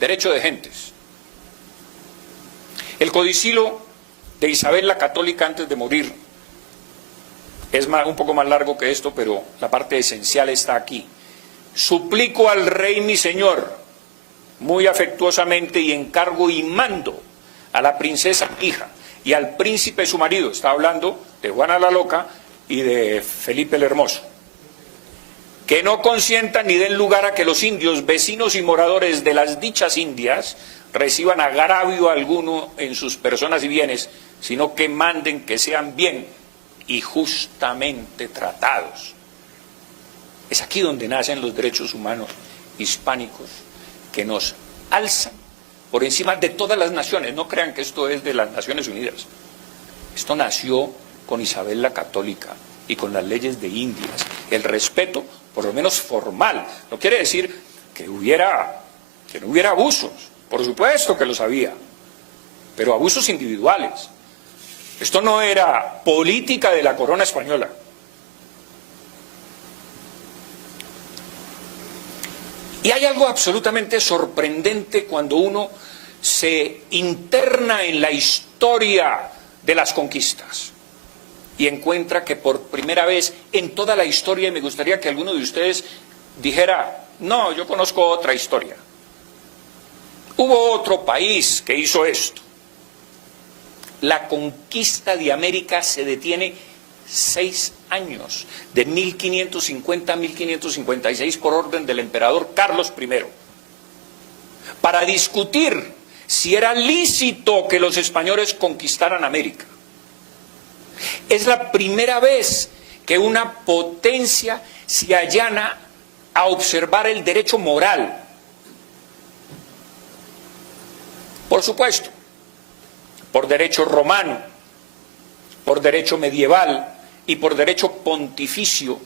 derecho de gentes. El codicilo de Isabel la Católica antes de morir es un poco más largo que esto, pero la parte esencial está aquí. Suplico al rey mi señor, muy afectuosamente, y encargo y mando a la princesa hija y al príncipe su marido, está hablando de Juana la Loca y de Felipe el Hermoso, que no consientan ni den lugar a que los indios, vecinos y moradores de las dichas Indias, reciban agravio alguno en sus personas y bienes, sino que manden que sean bien y justamente tratados. Es aquí donde nacen los derechos humanos hispánicos que nos alzan por encima de todas las naciones. No crean que esto es de las Naciones Unidas. Esto nació con Isabel la Católica y con las leyes de Indias. El respeto, por lo menos formal, no quiere decir que no hubiera abusos. Por supuesto que los había, pero abusos individuales. Esto no era política de la corona española. Y hay algo absolutamente sorprendente cuando uno se interna en la historia de las conquistas y encuentra que por primera vez en toda la historia, y me gustaría que alguno de ustedes dijera, no, yo conozco otra historia. Hubo otro país que hizo esto. La conquista de América se detiene 6 años, de 1550 a 1556, por orden del emperador Carlos I, para discutir si era lícito que los españoles conquistaran América. Es la primera vez que una potencia se allana a observar el derecho moral. Por supuesto, por derecho romano, por derecho medieval y por derecho pontificio,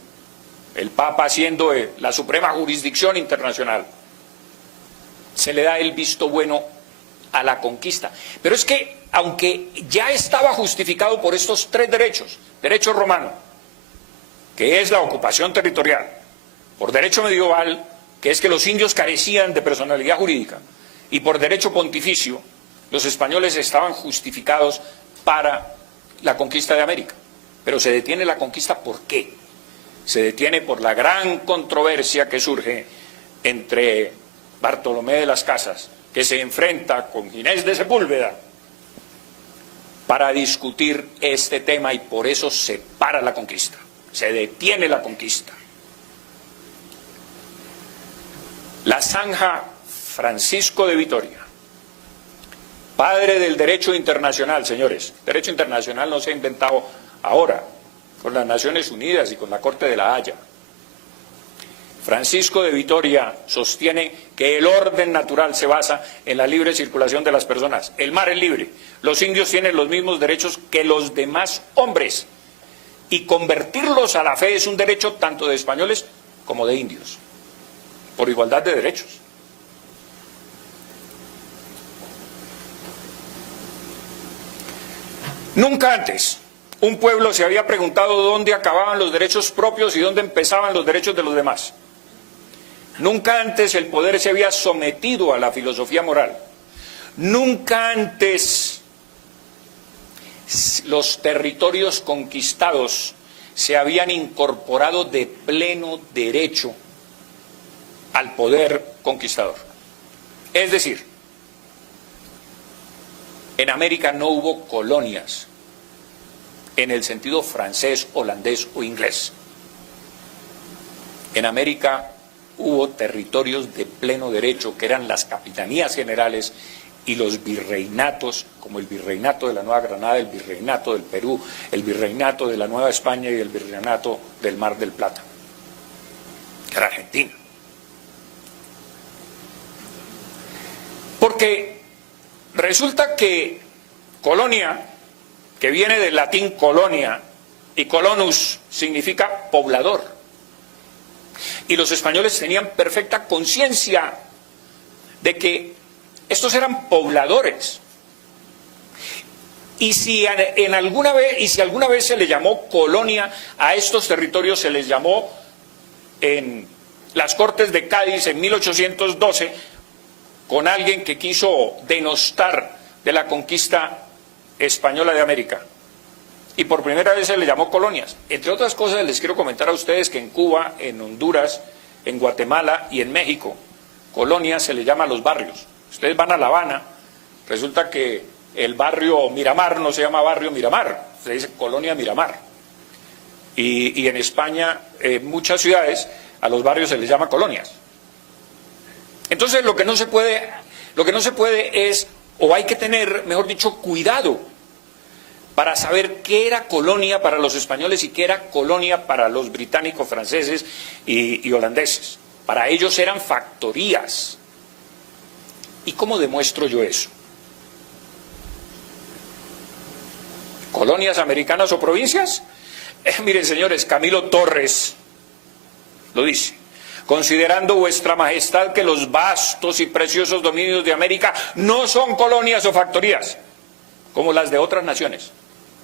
el Papa siendo la suprema jurisdicción internacional, se le da el visto bueno a la conquista. Pero es que, aunque ya estaba justificado por estos 3 derechos, derecho romano, que es la ocupación territorial, por derecho medieval, que es que los indios carecían de personalidad jurídica, y por derecho pontificio, los españoles estaban justificados para la conquista de América. Pero se detiene la conquista, ¿por qué? Se detiene por la gran controversia que surge entre Bartolomé de las Casas, que se enfrenta con Ginés de Sepúlveda, para discutir este tema, y por eso se para la conquista, se detiene la conquista. La zanja Francisco de Vitoria, padre del derecho internacional, señores. Derecho internacional no se ha inventado ahora, con las Naciones Unidas y con la Corte de la Haya. Francisco de Vitoria sostiene que el orden natural se basa en la libre circulación de las personas. El mar es libre. Los indios tienen los mismos derechos que los demás hombres. Y convertirlos a la fe es un derecho tanto de españoles como de indios, por igualdad de derechos. Nunca antes un pueblo se había preguntado dónde acababan los derechos propios y dónde empezaban los derechos de los demás. Nunca antes el poder se había sometido a la filosofía moral. Nunca antes los territorios conquistados se habían incorporado de pleno derecho al poder conquistador. Es decir, en América no hubo colonias en el sentido francés, holandés o inglés. En América hubo territorios de pleno derecho, que eran las capitanías generales y los virreinatos, como el virreinato de la Nueva Granada, el virreinato del Perú, el virreinato de la Nueva España y el virreinato del Mar del Plata, que era Argentina. Porque resulta que colonia, que viene del latín colonia, y colonus significa poblador, y los españoles tenían perfecta conciencia de que estos eran pobladores. Y si alguna vez se le llamó colonia a estos territorios, se les llamó en las Cortes de Cádiz en 1812 con alguien que quiso denostar de la conquista española de América. Y por primera vez se le llamó colonias. Entre otras cosas, les quiero comentar a ustedes que en Cuba, en Honduras, en Guatemala y en México, colonias se le llama a los barrios. Ustedes van a La Habana, resulta que el barrio Miramar no se llama barrio Miramar, se dice colonia Miramar. Y en España, en muchas ciudades, a los barrios se les llama colonias. Entonces lo que no se puede es, o hay que tener, mejor dicho, cuidado para saber qué era colonia para los españoles y qué era colonia para los británicos, franceses y holandeses. Para ellos eran factorías. ¿Y cómo demuestro yo eso? ¿Colonias americanas o provincias? Miren, señores, Camilo Torres lo dice. Considerando vuestra majestad que los vastos y preciosos dominios de América no son colonias o factorías, como las de otras naciones,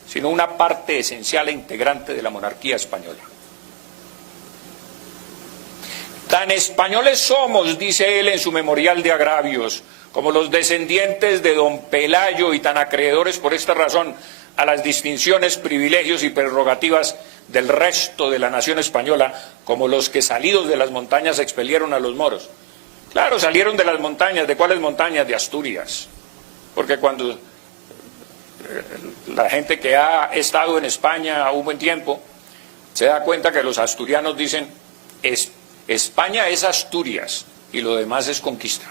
sino una parte esencial e integrante de la monarquía española. Tan españoles somos, dice él en su memorial de agravios, como los descendientes de don Pelayo, y tan acreedores por esta razón a las distinciones, privilegios y prerrogativas del resto de la nación española, como los que salidos de las montañas expelieron a los moros. Claro, salieron de las montañas. ¿De cuáles montañas? De Asturias. Porque cuando la gente que ha estado en España un buen tiempo se da cuenta que los asturianos dicen: España es Asturias y lo demás es conquista.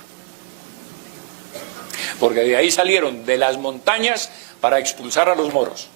Porque de ahí salieron, de las montañas, para expulsar a los moros.